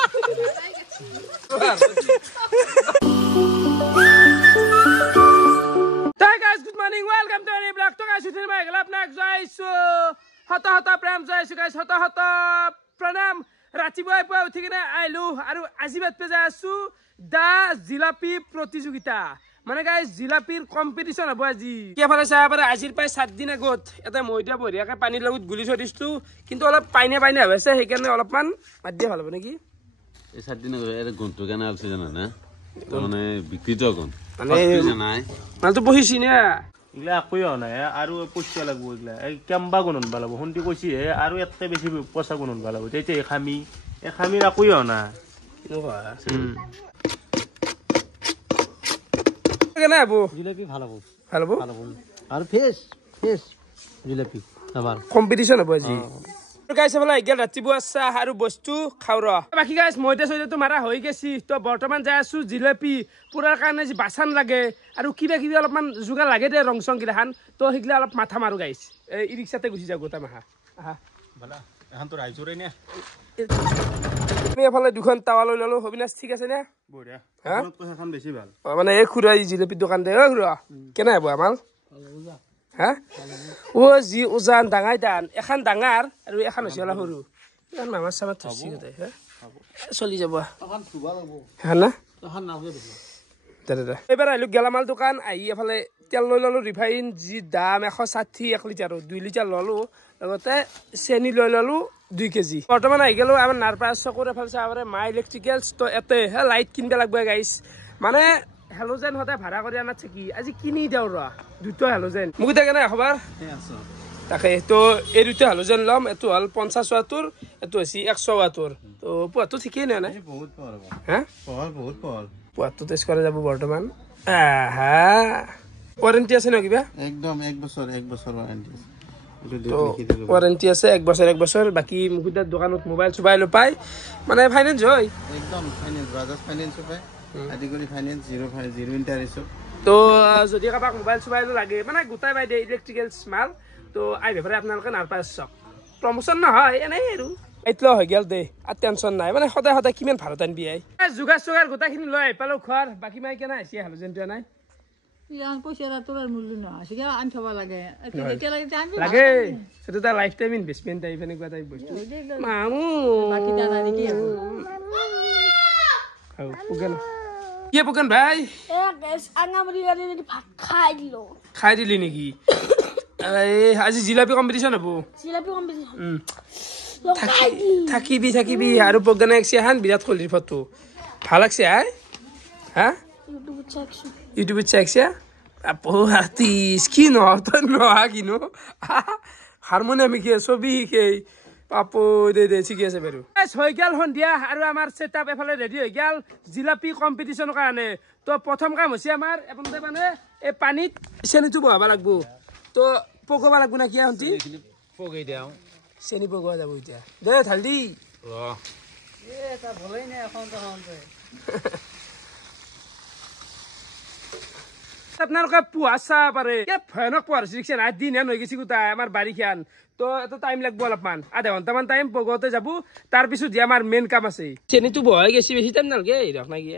Good morning, welcome to any vlog. To guys, today my galap nak jaisu. Hata prem jaisu guys. Hata pranam. Ratibuai pua uthi kena ailu. Aru azibat pe jaisu. Da jilapi protijogita. Mane guys jilapir competition abo aji. Kia phale sa pare ajir pai 7 din agot. Eta moida boriaka pani lagut guli chodistu. Kintu olap paine hoise hekarne olapman madde bhalo bone ki. এই 7 দিন এর গন্টু কেন আছে জানা না মানে বিক্রিত কোন মানে নাই মানে তো বহিছি না ইগলা কইও না আৰু পইচা লাগব ইগলা এই কেম্বা গুণন বালাব হন্তি কইছি আৰু এতে বেছি পইচা গুণন বালাব তেতে এখামি রা কইও না কেন আবো জিলাপি ভালো আর ফেস জিলাপি আমার কম্পিটিশন হবো আজি গাইস বলা ইগেল রাতিবুয়া চাহ আৰু বস্তু খাও ৰ বাকি গাইস মইতে সৈতে মাৰা হৈ গেছি তো বৰ্তমান যাই আছো জিলাপি পুৰাৰ কাৰণে যি বাছান লাগে আৰু কিবা অলপমান জুগা লাগে দে ৰংচং কিলাখান তো হিগলা অলপ মাথা মাৰো গাইস এই ৰিক্সাতে গুছি যাও গোটা মাহা আহা বালা এখন তো ৰাইজৰে নে আমি এফালে দুখন তাৱা লৈ ললো হবিনাস ঠিক আছে নে বঢ়িয়া হ্যাঁ এখন বেছি ভাল মানে এই খুৰা জিলাপি দোকান দে খুৰা কেনে হ'ব আমাল হ্যাঁ ও জি উজান ডাঙাই দান এখন ডাঙাৰ আৰু এখন হৈছে অলপ সৰু ইমান মামাৰ চামাৰ থছি গতে হ্যাঁ চলি যাব তখন সুবা লাগব হ্যাঁ না তখন নাও দাদা এবাৰ আহিলো গেলামাল দোকান আহি এফালে তেল লৈ ললো ৰিফাইন যি দাম 160 1 লিটাৰ 2 লিটাৰ ললো লগতে চেনি লৈ ললো 2 কেজি বৰ্তমান আহি গেলো আমাৰ নাৰপাছ চকুৰ এফালে চাবৰে মাই ইলেক্ট্ৰিকেলছ তো এতে হে লাইট কিনবা লাগব গাইস মানে হেলোজেন হতে ভাড়া কৰি আনা থাকি আজি কিনি দেও ৰ দুটো হেলোজেন মুক দেখে না খবৰ তাকে তো এই দুটো হেলোজেন লম এটো হল 50 ওয়াটৰ এটো আছে 100 ওয়াটৰ তো পুৱাটো ঠিকই না বহুত পাওয়াৰ হ্যাঁ বহুত পাওয়াৰ পুৱাটো টেষ্ট কৰা যাব বৰ্তমান আহা ওয়ারেন্টি আছে না কিবা একদম 1 বছর ওয়ারেন্টি ওয়ারেন্টি আছে 1 বছর বাকি মুকুদার দোকানত মোবাইল সুবাইল পাই মানে ফাইনান্স হয় একদম ফাইনান্স বাজাজ ফাইনান্স পায় আদিগরি ফাইনান্স 0 ইন্টারেস্ট তো যদি কাবাক মোবাইল সুবাইল লাগে মানে গোটাই বাই দে ইলেক্ট্রিক্যাল মাল তো আই বেপারে আপোনালোকে নাৰপাছ চক প্ৰমোশন নহয় এনেই আৰু এইতলো হৈ গেল দে আৰ টেনশন নাই মানে সদায় কিমান ভাৰত আনবি আই জুগাৰ গোটাখিনি লৈ পালো খোৱাৰ বাকি মাই কেনা আছে হালজেনটো নাই ইয়ান পয়সা তোলার মূল্য না সেটা আন খাওয়া লাগে লাগে সেটা তার লাইফ টাইম ইনভেস্টমেন্ট টাইপ এনেকুৱা টাইপ বস্তু মামু বাকি জানা নাকি পুগন কি পুগন ভাই আঙামরি গাড়ি ভাত খাই দিলি নেকি আজি জিলাপি কম্পিটিশন হবো থাকিবি আৰু পুগন একছি হান বিৰাট কোহলিৰ ফটো ভাল লাগছে হ্যাঁ ইউটিউবে চাইছে আপো আর্টিস্ট কি নর্তন নোয়া কিনো হারমোনিয়াম কি ছবি কি পাপো দে ঠিক আছে বাৰু হৈ গেল সন্ধিয়া আৰু আমাৰ সেটআপ এফালে ৰেডি হৈ গেল জিলাপি কম্পিটিশনৰ কাৰণে তো প্ৰথম কাম হৈছে আমাৰ এপনতে মানে এই পানীত চেনিটো বহাব লাগিব তো পকবা লাগিব না কি হন্তি পগৈ দিও চেনি পকবা যাব এতিয়া দে ঢালদি এটা ভলাই না এখন তখন আপোনালোকে পুৱা চাহ পাৰে ভয়ানক পুৱাৰ ৰিক্সা নাই দিন হৈ গৈছে গোটাই আমাৰ বাৰীখান তো এটা টাইম লাগব অলপমান আধা ঘণ্টামান টাইম পগতে যাব তাৰপিছত যে আমাৰ মেইন কাম আছে চেনিটো বহাই গেছি বেছি টাইম নালগে ৰখ না কি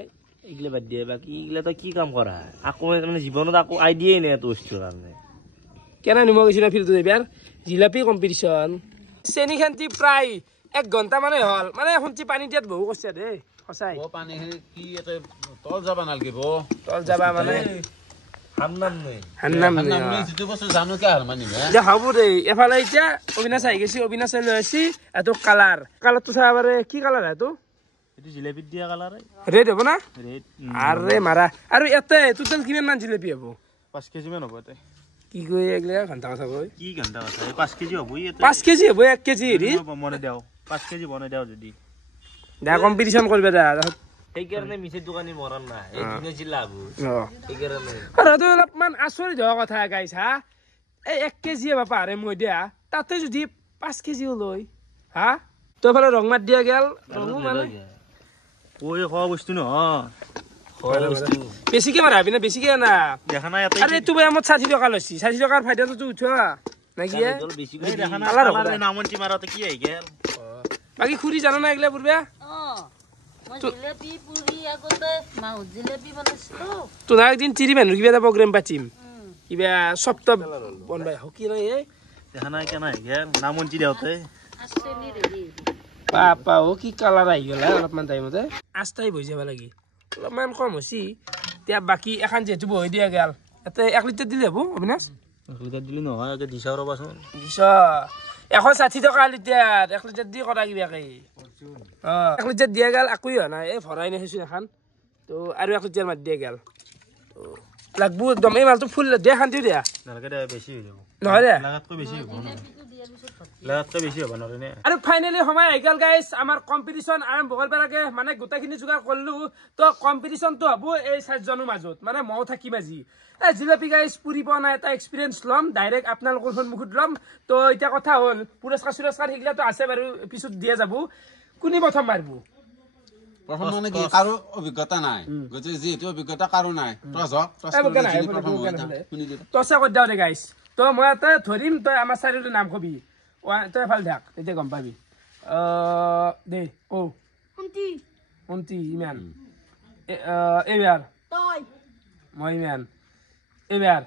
ইগলে বাদ দিয়ে বাকি ইগলে তো কি কাম কৰা আকৌ মানে জীৱনত আকৌ আইডিয়াই নাই তো বস্তু কাৰণে কেনে নিমখ গৈছিল ফিল্ডটো এবাৰ জিলাপি কম্পিটিশ্যন চেনি খান্তি প্ৰায় 1 ঘণ্টা মানে হল মানে শুনছি পানী দিয়াত বহু কষ্ট দে সঁচাই পানী কি এতে তল যাবা নালগিব তল যাবা মানে হান্নাম নাই জিতু বস্তু জানো কি হাল মানিবা দে হ'ব দে এফালে এতিয়া অবিনাশ আহি গেছি অবিনাশ লৈ আসি এটো কালাৰটো চাবাৰে কি কালাৰ এটো এটো জিলাপি দিয়া কালাৰ ৰেড হ'ব না ৰেড আৰে মাৰা আৰু এতে টোটাল কিমান মান জিলাপি হ'ব 5 কেজি মান হ'ব এতে কি কই একলা ঘন্টা কথা কই কি ঘন্টা কথা 5 কেজি হ'ব এতে 5 কেজি হ'ব 1 কেজি হেৰি মনে দেও 5 কেজি বনে দেও যদি দা কম্পিটিশন কৰিবা দা এই কাৰণে মিছে দোকানী মৰণ না এই দিনে জিলাবু এই কাৰণে আৰু তো অলপমান আচৰিত হোৱা কথা গাইছ হা এই 1 কেজি বাপা আৰে মই দিয়া তাতে যদি 5 কেজি লৈ হা তো ফালে ৰং মাত দিয়া গেল ৰঙো মানে ওই খোৱা বস্তু ন বেছিকে মাৰাবি না বেছিকে না দেখা নাই এতে আরে তুমি আমার 60 টাকা লছি 60 টাকার ফায়দাটো তুই উঠা নাকি বেছি করে দেখা নাই নামন্তি মারাতে কি হই গেল বাকি খুরি জানো না এগলা পুরবে তোরা একদিন চিৰি মানুহ কিবা এটা প্ৰগ্ৰেম পাতিম কিবা সপ্তাহ বনবাই হকি নাই দেখা নাই কেনা নামঞ্চি দেওঁতে পাপা ও কি কালাৰ আহি গ'ল অলপমান টাইমতে আস্তাই বহি যাব লাগি অলপমান কম হৈছে এতিয়া বাকী এখন যিহেতু বহি দিয়া গেল ইয়াতে 1 লিটাৰ দিলে হ'ব অবিনাশ দিলে নহয় আগে দিছা ৰ'বাচোন 160 টকা লিটাৰ 1 লিটাৰ দি কৰা কিবাকে 1 লিটাৰ দিয়া গেল একোই হোৱা নাই এই ভৰাই নাহিছোঁ এখন তো আৰু 1 লিটাৰ মাৰি দিয়া গেল লাগবো একদম এই মালটো ফুল দিয়া শান্তি দিয়া নালাগে দে বেছি হৈ যাব নহয় দে লাগাতকৈ বেছি হ'ব লাগাতকৈ বেছি হ'ব নৰে আৰু ফাইনেলি সময় আহি গ'ল গাইছ আমাৰ কম্পিটিশ্যন আৰম্ভ কৰিব লাগে মানে গোটেইখিনি যোগাৰ কৰিলো তো কম্পিটিশ্যনটো হ'ব এই 4 জনৰ মাজত মানে মও থাকিম আজি এই জিলাপি গাইছ পুৰি পোৱা নাই এটা এক্সপিৰিয়েঞ্চ ল'ম ডাইৰেক্ট আপোনালোকৰ সন্মুখত ল'ম তো এতিয়া কথা হ'ল পুৰস্কাৰ সেইগিলাটো আছে বাৰু পিছত দিয়া যাব কোনে প্ৰথম মাৰিব প্ৰথম মানে কি কাৰো অভিজ্ঞতা নাই গজে যেটো অভিজ্ঞতা কাৰো নাই টছে কৰি দিওঁ দে গাইছ তো মই এটা ধৰিম তই আমাৰ চাৰিওটা নাম কবি তই ভাল থাক তেতিয়া গম পাবি দে ও শুনতি ইমান এইবাৰ মই ইমান এইবাৰ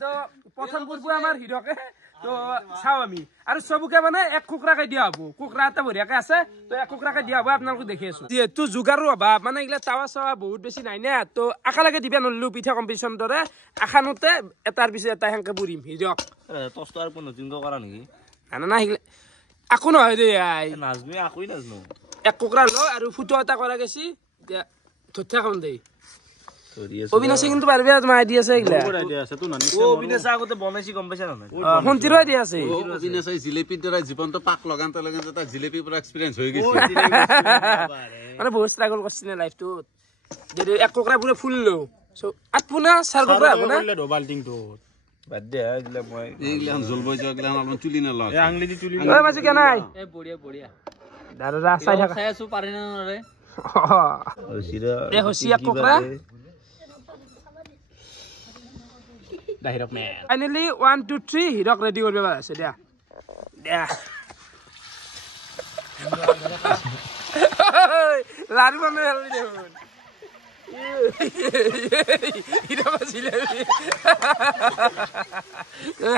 তো প্ৰথম কৰিব আমাৰ হিৰকে তো চাও আমি আৰু সবকে মানে এক কুকৰাকে দিয়া হ'ব কুকৰা এটা বঢ়িয়াকে আছে তো এক কুকৰাকে দিয়া হ'ব আপোনালোকে দেখি আছো যেহেতু যোগাৰো অভাৱ মানে এইগিলা টাৱা চাৱা বহুত বেছি নাই না তো আশালৈকে দিবা নললো পিঠা কম্পিটিশ্যন দৰে আশানোতে এটাৰ পিছত এটা সেনেকে বুৰিম হিৰক টছটো আৰু নতুনকৈ কৰা নেকি না সেইগিলা আকো নহয় দে নাজনো আকোই নাজনো এক কুকৰা ল আৰু ফুটো এটা কৰা গেছি এতিয়া ধথা খাম দেই অবিনাশে কিন্তু পারবে তোমার আইডিয়া আছে এগুলা অবিনাশ আগতে বনাইছি গম পাইছা না শুনতিরও আইডিয়া আছে অবিনাশ জিলেপিৰ দ্বাৰা জীৱনটো পাক লগান তাৰ জিলেপিৰ পৰা এক্সপিৰিয়েঞ্চ হৈ গৈছে মানে বহুত স্ট্ৰাগল কৰিছিল লাইফটো যদি এক কুকৰা পুৰা ফুল লো সো আটপুনা চাৰ কুকৰা হ'ব না বাল্টিংটো বাদ দে এইগিলা মই এইগিলা জলব যোগিলা অলপমান চুলি নলয় এই আংলি দি চুলি ওই মাঝে কেন নাই এ বঢ়িয়া দাদা চাই থাকা চাই আছো পাৰি না নৰে এ হসি এক কুকৰা The Hirok man. Finally, 1, 2, 3. Hirok ready for me. So there. Lari mo na lang din. Hirok masih lagi.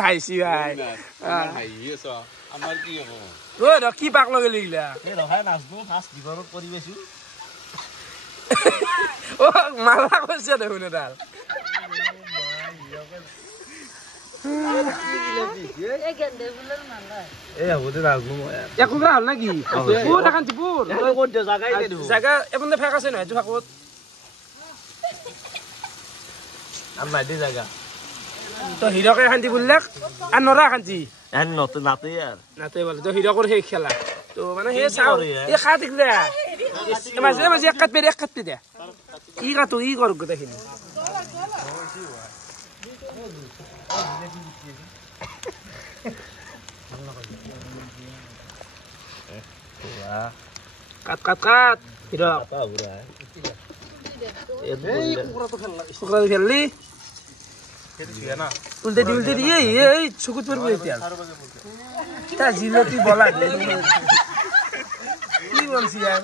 Hai si hai. Hai so. Amar ki ho. Oh, Rocky pak lo geligla. এই ৰখাই নাচবো first দিগৰত কৰি গৈছো Oh, malah কৈছে দেখোন এডাল এই হবতে নাচবো মই এক কুকুৰা হ'ল নাকি পুৰা কান্তি পুৰ তই কোন জাগাই দে জাগা এপনে ফেক আছে নহয় ফাকত আম নাই দে জাগা তো হিৰকে শান্তি বুলিলাক আৰু নৰা শান্তি এন নত নাতে यार নাতে বলে তো হিৰকৰ সেই খেলা তো মানে সেই চাও এই খা দেখিলে মাজে মাজে এক কাট দে ই কাটো ই কৰ গোটেইখিনি কাট হিৰক কুকুৰা খেললি উল্টে দি এই চকুত পড়বো এতিয়া তা জিলতি বলা কি বলছি আর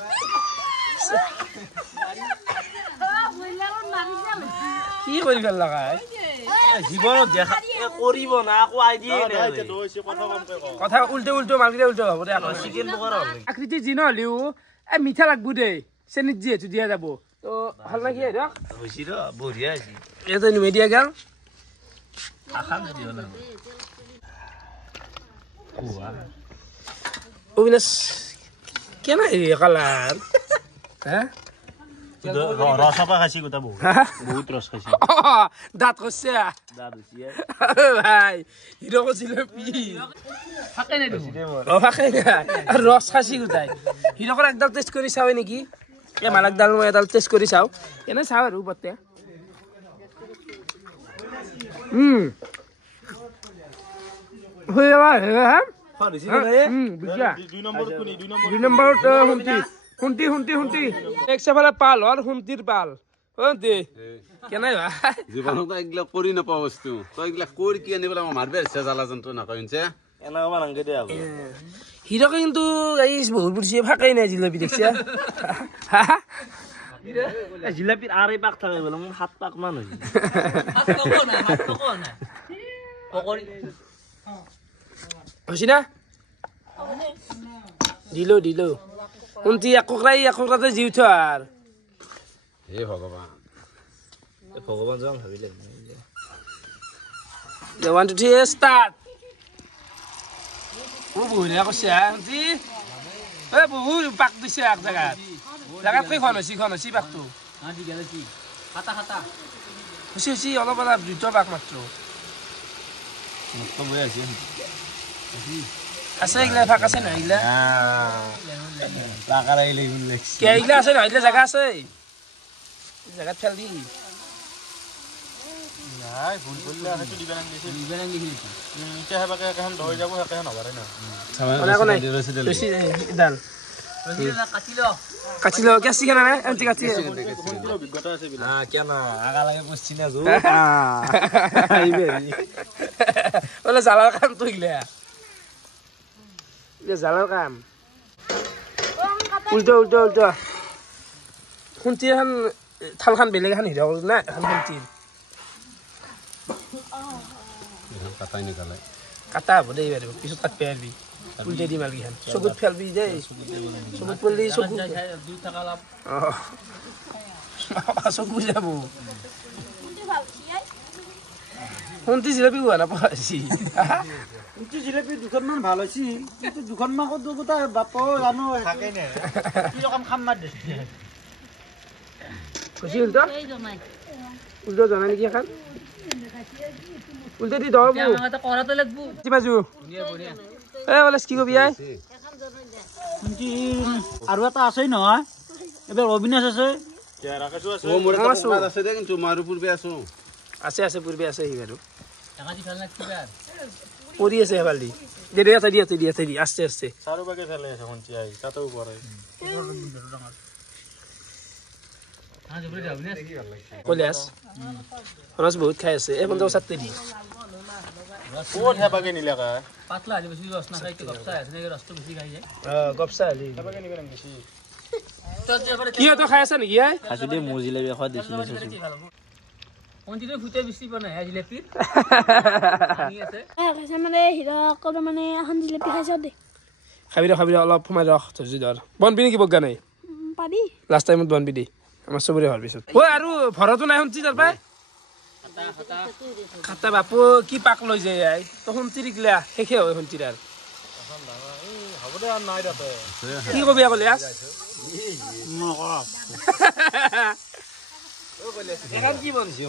কি করি গেল লাগাই জীৱনত দেখা কৰিব না আকো আইডিয়া কথা উল্টে মালকে উল্টে হ'ব দে চিকেন পকৰা আকৃতি যি নহলিও এই মিঠা লাগবো দে চেনিত যিহেতু দিয়া যাব তো ভাল লাগি আহ হৈছি ৰ বঢ়িয়া হৈছে এটা নিমে দিয়া গেল আখান দি হল অবিনাশ কেন এই কালার হ্যাঁ ৰসপা খাইছি গোটা বহুত ৰস খাইছি দাঁত করছে দাদ হৈছে ভাই হিরো জিলাপি ফাকে নাই দেখোন ফাঁকে আর রস খাসি গোটাই হিরোকর একদাল টেস্ট করে চাও নাকি এ মালাক ডাল মই এডাল টেস্ট করে চাও এনে চাও আর বতে হয়ে যাবা হ্যাঁ দুই নম্বর শুনতি এক সেফালে পাল আর শুনতির পাল শুনতি কেনাই ভাই জীৱনত এইগিলা কৰি নাপাওঁ বস্তু তই এইগিলা কৰি কি আনিবলৈ মই মাৰিব ইচ্ছা জ্বালা যন্ত্ৰ নকৰিছে এনা বানাঙ্গে দে আগো হিরোকে কিন্তু গাইস বহুত বুঝছে ফাঁকাই নাই জিলাপি দেখছিয়া জিলাপির আরে পাক থাকে বলে মন 7 পাক মান হই হইছি না দিলো কোনটি এককরাতে জিউ থার হে ভগবান ভগবান যাম ভাবিলে 1 2 3 স্টার্ট ও বুইলা কইছে আন্টি এ বহু পাক দিছে এক জায়গা কই পাকটো আজি গেলে কি হাতা হইছি অলপ অলপ দুটো পাক মাত্র মস্ত বই আছে আছে এগুলা ফাঁক আছে না এগুলা টাকা আইলে ইন লেক্স কে এগুলা আছে না এগুলা জায়গা আছে জায়গা ফেল দি নাই ভুল বললে হয়তো দিবেন দিছি ইটা হেবাকে এখন ধই যাব হেকে নবারে না কোনা রসি ডাল কাটিলো কেসি কেন না এমটি কাটি কোনটির অভিজ্ঞতা আছে বিলা কেন আগা লাগে বসছি না জো ওলা জালার কাম তো ইগলা জালার কাম উল্টো কোনটি এখন থালখান বেলেগ এখন হিরা না এখন কোনটি কাটাই নিকালে কাটা হব দেই বারে পিছত কাট পেয়ারবি উল্টে দি মালগি খান সবুত ফেলবি দেই সবুত পড়লি সবুত দুই টাকা লাভ সবুত যাব কোনটি জিলাপি গুয়া না পাছি কিন্তু জিলাপি দুখনমান ভাল হৈছে কিন্তু দুখনমান কত দুটা বাপ জানো থাকে নে কি রকম খাম মার দিছে খুশি উল্টো জানা নেকি এখন উল্টে দি দব আমাকে কৰাতে লাগবো কি বাজু এ বলে কি কবি আই কিন্তু আৰু এটা আছেই নহয় এবাৰ অবিনাশ আছে কে রাখাছো আছে ও মোরে তো কাজ আছে দেখেন তো মারু পূর্বে আসো আছে পূর্বে আছে হি বারু টাকা দি ফেল লাগছি বার পরি আছে হেবালি দি আস্তে সারু বাগে ফেলে আছে হনচি আই তাতেও পরে হ্যাঁ জবরে যাবি না কলিয়াস রস বহুত খাই আছে এ বন্ধ সাথে দি কোট হেবাগে নিলাকা পাতলা আজি বেশি রস না খাইতে গপসা আছে নাকি রসটো বেশি খাই যায় গপসা আলি হেবাগে নিবেন বেশি তো এবারে কি তো খাই আছে নেকি আই খাসি দে মুজিলে বে খা দিছিল কোনটিতে ফুটে বেশি বনাই জিলাপির আনি আছে খাইছে মানে হিৰা কৰে মানে এখন জিলাপি খাইছ দে খাবি অলপ সময় ৰখ ধৈৰ্য ধৰ বনবি নেকি বগা নাই পাৰি লাষ্ট টাইমত বনবি দি আমাৰ চবৰে হোৱাৰ পিছত ঐ আৰু ভৰতো নাই শুনছি তাৰ পাই খাতা বাপু কি পাক লৈ যায় আই তো শুনছি গিলা শেষে হয় শুনছি তাৰ হ'ব দে আর নাই দাতে কি কবি আকলি আছ এখন কি বনছি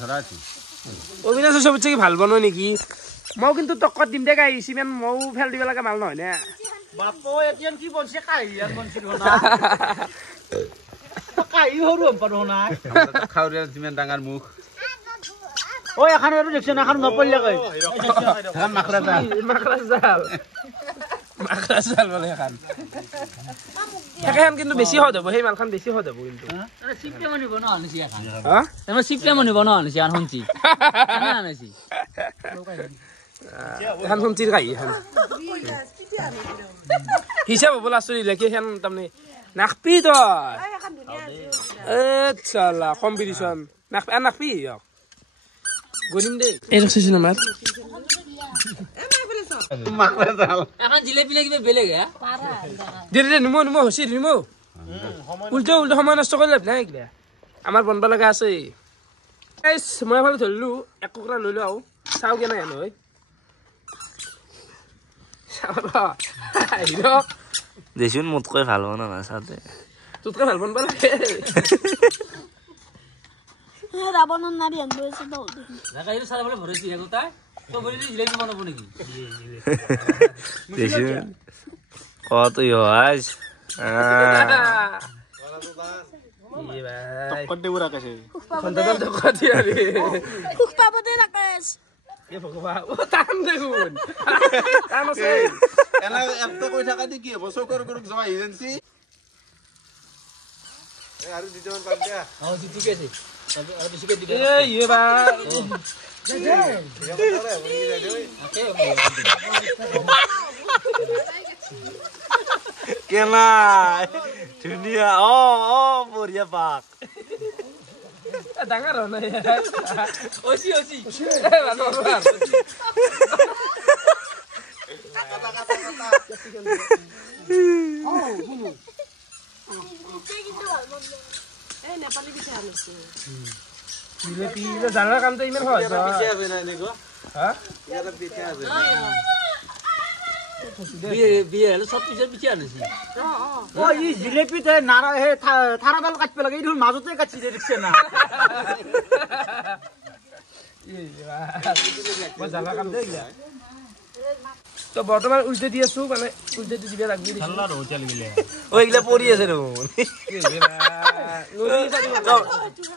ধরা আছে অবিনাশ সবচেয়ে কি ভাল বনো নেকি মই কিন্তু টক্কত দিম দে গাই সিমেন মও ফেল দিব লাগে মাল নহয় না বাপো এতিয়ান কি বনছে কাহিয়ান বনছিল না কাহি হৰু পাৰো না খাউৰিয়া জিমেন ডাঙাৰ মুখ ও এখন আৰু দেখছ না এখন নপল্লে কই এখন মাকড়া জাল বলে এখন এখন কিন্তু বেছি হদ হব সেই মালখান বেছি হদ হব কিন্তু আরে সিপলে মনি বনা আনছি এখন হা তেনো সিপলে মনি বনা আনছি আন হনছি না আনছি এখন শুনছির গাই এখন হিসাব হব লাষ্টরি লেখি এখন তাৰমানে নাখপি তই এ চালা কম্পিটিশন নাখপি গরিম দে এই রকম নাম্বার মাকড়া জাল এখন জিলাপি লাগিবে বেলেগ হ্যাঁ দে নিমো হসি নিমো উল্টো সময় নষ্ট কৰি লাভ নাই এইগিলা আমাৰ বনবা লগা আছে গাইছ মই ভাবি ধৰিলো এক কুকুৰা লৈ লওঁ চাওঁ কেনে হেন হয় দেচোন মোতকৈ ভাল হোৱা না চাতে তোতকৈ ভাল বনবা লাগে ৰাৱণৰ নাৰী আনব আছে তো জাগা ইটো সারা বলে ভরেছি এখন তাই তো বলি জিলাপি বানাবো নাকি দেচোন কত ইহাজ টক্কর দেব রাখাছে সুখ পাবতে ৰাকেশ এনা এত কই থাকা দি কি হব চকুৰ গুৰুক জমা এজেন্সি এ আৰু দিতে পাৰ দিয়া ও ঠিক আছে ये बा কেলা ধুনীয়া বঢ়িয়া পাক ডাঙৰ হয় না ওচি জানাৰ কামটো ইমান হয় জিলেপি থাৰাডাল কাটিব লাগে এইটো মাজতে কাটি দিছে না জানাৰ কাম তো বৰ্তমান উল্টে দি আছো মানে উল্টেটো দিব লাগবি এইগিলা পৰি আছে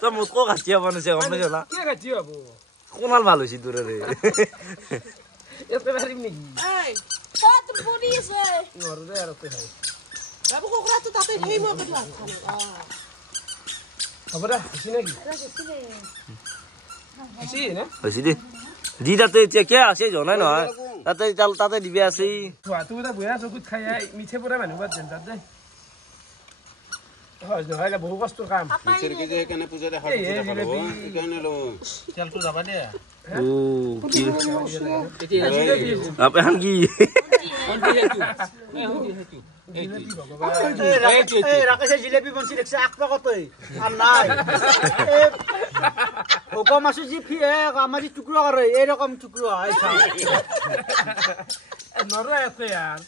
তই মোতকো কাটিয়া বনাইছে গম পাইছ না কি কাটি হব কোনাল ভাল হৈছে দূৰৰে এতে পাৰিম নেকি তোৰ পৰি আছে নৰো দে আৰু ভাই বাবু কুকুৰাটো তাতে ধৰি মই কতলা হ'ব দে হৈছে নেকি হৈছে না হৈছে দে দি তাতে এতিয়া কিয় আছে জনাই নহয় তাতে দিবে আছে খোৱাটো এটা বয়া চকুত খাই মিঠে পৰা মানুহ বাদ যেন তাত দে হয় নহয় বহু কষ্টৰ কাম মিছেৰ কেজি সেইকাৰণে পূজা দেখা সেইকাৰণে লো তেলটো যাবা দে ও কি আপেহান কি রাকেশে জিলেপি বনছি দেখছে আকপাকতই আর নাই হুকুম আছে জি ফিয়ে আমাজি টুকরো করে এই রকম টুকরো হয় নৰো আছে यार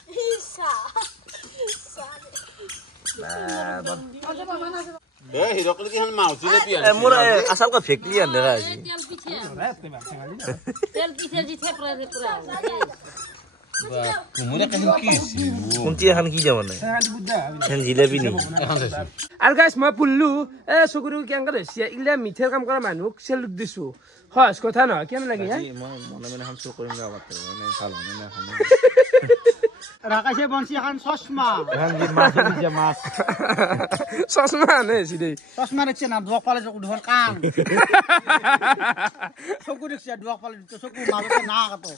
হিৰকলে কি মাছ জিলেপি মোৰ আসাল কা ফেকলি আন দেখা আছে তেল পিঠে জিঠে পুরা কোমরে কেন কি কোনটি এখন কি যাব নাই এখন জিলেপি নি আৰু গাইছ মই পুল্লু চকুৰু কেনেকৈ ধৰিছে ইগিলা মিঠেৰ কাম কৰা মানুহক চেলুট দিছো সহজ কথা নহয় কেনে লাগে মই মনে মনে হাম চো কৰিম গা বাত মানে ভাল হয় না খানা রাকেশে বনছি এখন চশমা এখন দি মাছ দি মাছ চশমা আনেছি দেই চশমা দেখছে না দুয়াক পালে চকু দুখন কান চকু দেখছে দুয়াক পালে চকু মাজতে না কাটো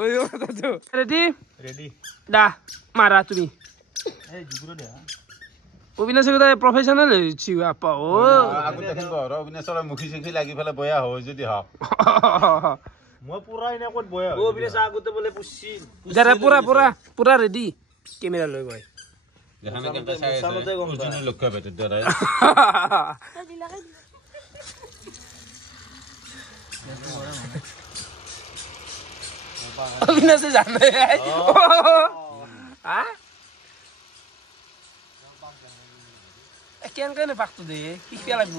ওই কথাটো রেডি রেডি দা মাৰা তুমি এই জুগুৰো দে অবিনাশ প্ৰফেচনেল হৈছি আপা ও আগত দেখিব আৰু অবিনাশৰ মুখি চুখি লাগি ফেলে বয়া হয় যদি হওক মই পুৰা এনে ক'ত বয়া ও বিলেছ আগতে বলে পুছি যাৰে পুৰা ৰেডি কেমেৰা লৈ গৈ দেখানে কেনটা চাই আছে ওজনে লক্ষ্য বেটে দৰে অবিনাশে জানে কেনেকৈ পাকটো দে শিকিব লাগিব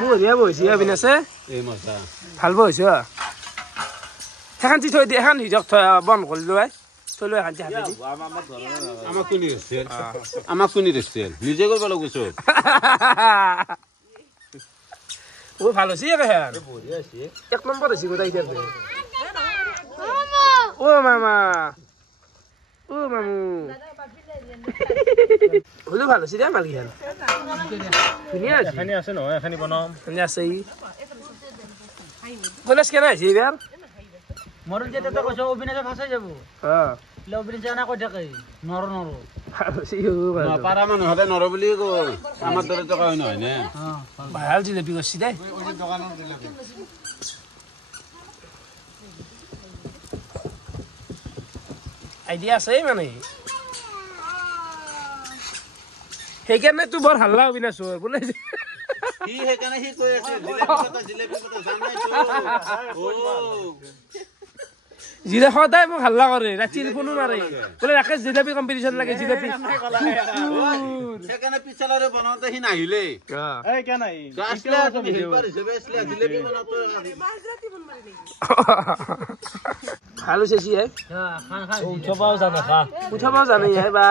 বঢ়িয়া বহিছে অবিনাশে এই মজা ভাল বহিছে সেইখান থৈ দিয়ে এখন নিজক বন্ধ কৰি লৈ থৈ লৈ এখন হাতে আমাক কোনি দিছিল নিজে কৰিব লাগিব চব ও ভাল হৈছে একেহেন এক নম্বৰ হৈছে গোটাই এতিয়া ও মামা ও মামু হলেও ভাল হৈছে দে মালকেইখন ধুনীয়া হৈছে এখানি আছে নহয় এখানি বনাম ধুনীয়া আছে কলেজ কেনে হৈছে এইবাৰ মরণ যেতে তো কইছো অবিনাশে ফাঁসাই যাব অবিনাশে না কই থাকে নর নর ভাল হৈছে পাৰা মানুহ হলে নৰ বুলি কয় আমাৰ দৰে টকা হয় নহয় নে ভাল জিলেপি কৰিছে দেই আইডিয়া আছে মানে সেইকাৰণেতো বৰ হাল্লা অবিনাশৰ বোলে সি সেইকাৰণে সি কৈ আছে জিলেপি কথা জানাইছো জিলে সদায় মোক হাল্লা কৰে ৰাতি ফোনো মাৰে বোলে ৰাকেশ জিলেপি কম্পিটিশ্যন লাগে জিলেপি সেইকাৰণে পিছালৰে বনাওঁতে সি নাহিলে এই কেন নাই জিলেপি বনাওঁতে ভাল হৈছে সি উঠবাও জানে খা উঠাবও জানে বা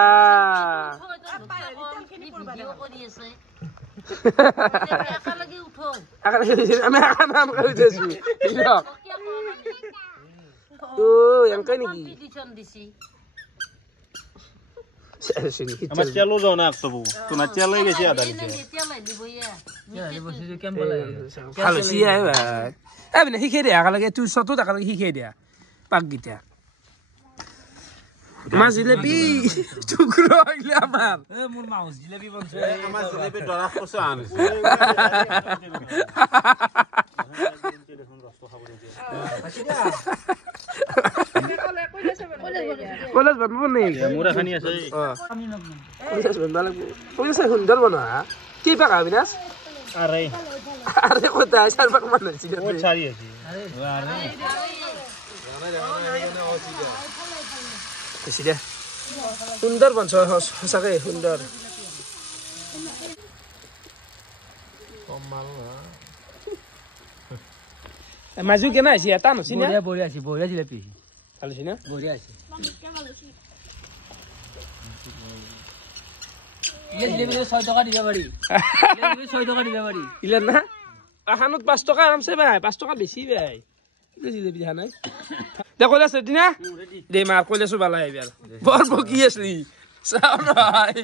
আমি উঠাইছো এনেকৈ নেকি আমাৰ তেলো যোৱা নাই একটু তোমাৰ তেলে গেছি আধা লিটাৰ ভাল হৈছে ভাই মানে শিকাই দিয়া একেলগে তোৰ চতুত একেলগে শিকাই দিয়া পাককেইটা আমাৰ জিলেপি টুকুৰা আহিলে আমাৰ মোৰ মাউস জিলাপি বনছে আমাৰ জিলেপি দৰা কচু আনিছে কলেজ বনাব নেকি মোৰ এখানি আছে কলেজ বনাব লাগিব কলেজ সুন্দৰ বনোৱা কি পাক অবিনাশ আৰে আৰে কথা চাৰ পাক মান হৈছে বহুত চাৰি আছে বেছি দে সুন্দৰ বনছ সঁচাকে সুন্দৰ মাজু কেনে আছে এটা নছি না বঢ়িয়া জিলাপি ভাল হৈছে না বঢ়িয়া আছে জিলাপি 6 টকা দিব পাৰি 6 টকা দিব পাৰি ইলা না আখানত 5 টকা আৰামছে ভাই 5 টকা বেছি ভাই জিলেপি দেখা নাই দে কলেজ ৰেডি না দে মাৰ কলেজো বালা এবাৰ বৰ বকি আছলি চাও নাই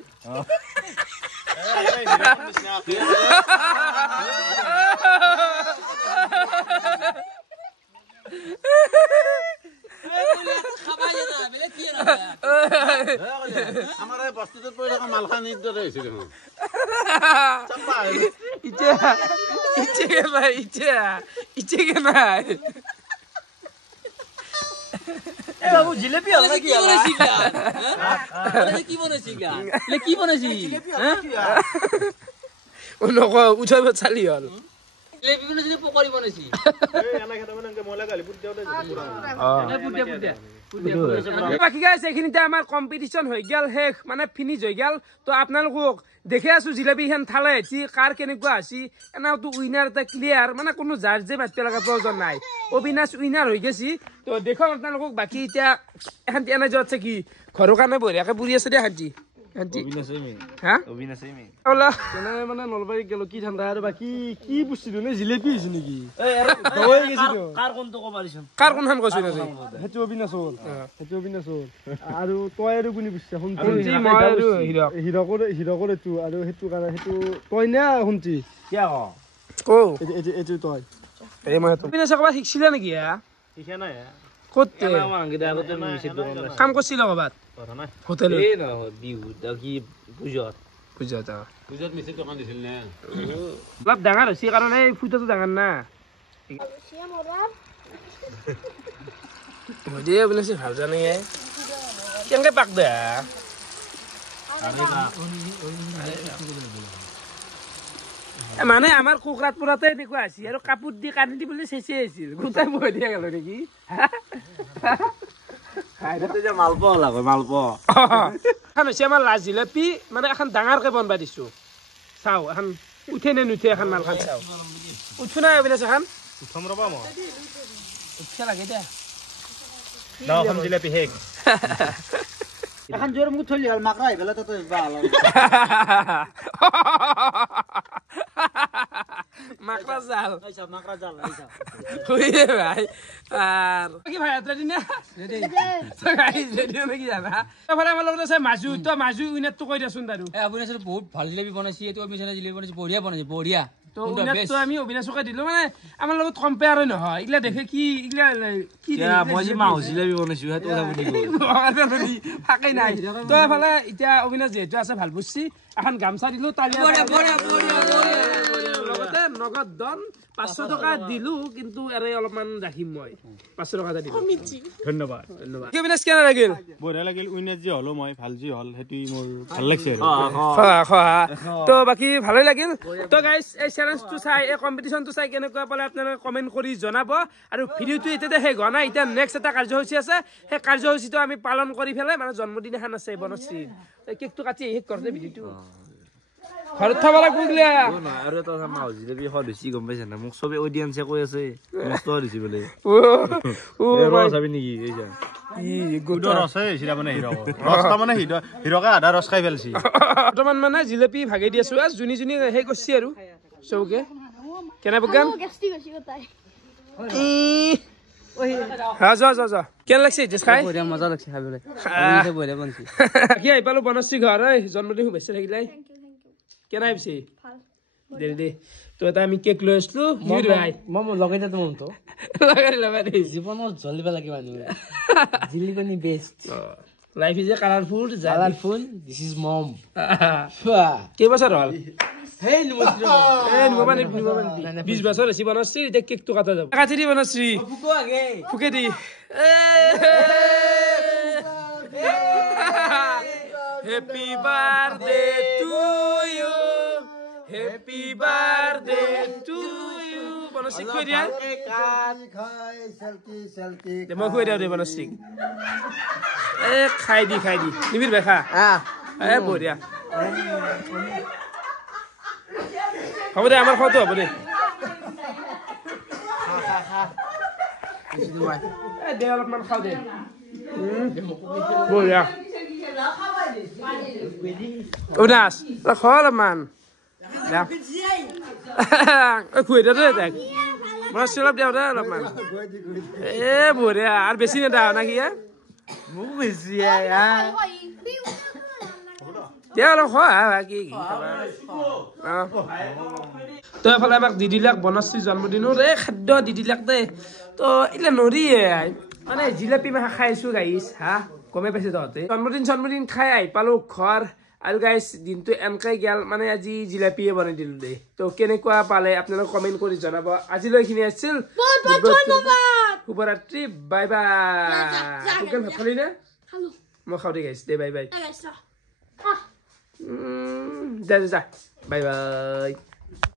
আমাৰ এই বস্তুটোত পৰি থকা মালখানিৰ দৰে হৈছে দেখোন ইচ্ছে নাই বাবু জিলাপি হল নাকি কি বনাইছি নক উঠাব চালি হল জিলাপি বনাইছি পকৰি বনাইছি বাকি গাইছে এইখিনিতে আমাৰ কম্পিটিশ্যন হৈ গেল শেষ মানে ফিনিশ হৈ গেল তো আপোনালোকক দেখি আছো জিলাপি খান থালে কাৰ কেনেকুৱা আছে এনাওতো উইনাৰ এটা ক্লিয়াৰ মানে কোনো জাৰ্জে মাতিব লগা প্ৰয়োজন নাই অবিনাশ উইনাৰ হৈ গেছি তো দেখক আপোনালোকক বাকি এতিয়া এখন এনে যোৱা আছে কি ঘৰৰ কাৰণে বঢ়িয়াকে পুৰি আছে দে হাজি হা ওলা মানে নলবাৰী গেলো কি ঠাণ্ডা আৰু বাকি কি বস্তুটো নে জিলেপি হৈছে নেকি কাৰ কোনটো কমাৰিছন কাৰ কোনখন কৈছো না সেইটো অবিনাশ হ'ল আৰু তই আৰু কোনে বুজিছা মই আৰু হিৰক হিৰকৰ এইটো আৰু সেইটো কাৰণে সেইটো তই নে শুনছি কিয়া কো এইটো তই এই মই তো পিনে সকবা শিকছিলা নেকি শিকা নাই কত মাংগিদা আগতে মিছে দোকান কাম করছিল কবাত কথা নাই হোটেল এই না বিহু কি পূজত বুঝাতা পূজাত মিছে দোকান দিছিল নে অলপ ডাঙৰ হৈছে কাৰণ এই ফুটাটো ডাঙৰ না মজে বনাইছে ভাল জানে কেনেকে পাক দে মানে আমাৰ কুকৰাত পুৰাতে দেখুৱা আছে আৰু কাপোৰ দি কাটি দি বুলি চেচে আছিল গোটাই বৈ দিয়া গেল নেকি মালপোৱা এখন হৈছে আমাৰ লাজ জিলাপি মানে এখন ডাঙৰকে বনবা দিছো চাও এখন উঠে নে নুঠে এখন মালখান চাও উঠো নাই অবিনাশ এখন উঠম ৰবা মই উঠছে লাগে দে দাওখন জিলাপি শেষ এখন জোৰ মুখ থলি হল মাকৰা আহি পেলাই তই ভাল মাকড়া জাল মাকৰা জাল হুইয়ে ভাই আর কি ভাই আত্রা দিনা রেডি তো গাইস রেডি নাকি জানা তারপরে আমার লগত আছে মাজু তো মাজু উইনার তো কই দিছুন দারু আপুনি সব বহুত ভাল জিলাপি বনাইছি এটো আমি জিলাপি বনাইছি বঢ়িয়া তো উইনার তো আমি অবিনাশকে দিলো মানে আমার লগত কম্পেয়ার নহয় ইগলা দেখে কি ইগলা কি মই যে মাউস জিলাপি বনাইছি হেতু কথা বলি ফাঁকে নাই তো এফালে এতিয়া অবিনাশ যেহেতু আছে ভাল বুঝছি এখন গামছা দিলো তালিয়া লগতে নগদ দন 500 টকা দিলো কিন্তু এৰে অলপমান ৰাখিম মই 500 টকা দিলো ধন্যবাদ কি অবিনাশ কেনে লাগিল বঢ়িয়া লাগিল উইনাৰ যি হলো মই ভাল যি হল হেতু মোৰ ভাল লাগছে তো বাকি ভালোই লাগিল তো গাইস এই চ্যালেঞ্জটো চাই এই কম্পিটিশনটো চাই কেনেকুৱা পালে আপোনালোকে কমেন্ট কৰি জনাব আৰু ভিডিওটো এতিয়াতে হে গনা এতিয়া নেক্সট এটা কাৰ্যসূচী আছে সেই কাৰ্যসূচীটো আমি পালন কৰি ফেলে মানে জন্মদিন এখন আছে বনশ্ৰী কেকটো কাটি শেষ কৰতে ভিডিওটো ঘৰত থব লাগিব আৰু এটা মাউস জিলাপি হলছি গম পাইছ না মোক সবে অডিয়েন্সে কৈ আছে মস্ত হলছি বলে চাবি নেকি এইজা গুডৰ আছে সিৰা মানে হিৰক ৰস্তা মানে হিৰকে আধা ৰস খাই ফেলছি বৰ্তমান মানে জিলাপি ভাগে দি আছো জুনি জুনি হে কৰছি আৰু চৌকে কেনে বগান হ্যাঁ যা কেন লাগছে টেষ্ট খাই মজা লাগছে খাবলৈ কি আহি পালো বনশ্ৰী ঘৰ জন্মদিন শুভেচ্ছা থাকিলে কেনে আহিছে দে তো এটা আমি কেক লৈ আছিলো মই লগাই দিয়া তোমাৰতো লগাই দে জীৱনত জ্বলিব লাগে মানুহ জিলিকনি best life is a colourful this is mom কেইবছৰ হ'ল 20 বছৰ হৈছে বনশ্ৰী এতিয়া কেকটো কাটা যাব কাটি দি বনশ্ৰী ফুকে দি Happy birthday to you. Happy birthday to you. Bonasik koi dia? খাই selfie Demo koi dia bonasik. Khai di. Nimir be kha. Bodia. Hobo de amar khoto hobo de. De alopman khao de. Bodia. Unas, la khola man. Ya. Khui da de tak. Mana silap dia da la man. Bodia, ar besi na da na ki ya. মোক বেছি আয়া Dia la khoa ki. তো এফালে আমাক দিদি luck Banashree জন্মদিনৰ খাদ্য দিদি luck দে তো ইলা নৰি মানে জিলাপি মাখা খাইছো গাইছ হা কমে পাইছে তহঁতে জন্মদিন খাই আহি পালো ঘৰ আৰু গাইছ দিনটো এনেকৈ গেল মানে আজি জিলাপিয়ে বনাই দিলো দে তো কেনেকুৱা পালে আপোনালোকে কমেণ্ট কৰি জনাব আজিলৈ এইখিনি আছিল শুভৰাত্ৰি বাই বাই ভাত খালি নে মই খাওঁ দে গাইছ দে বাই বাই যা বাই বাই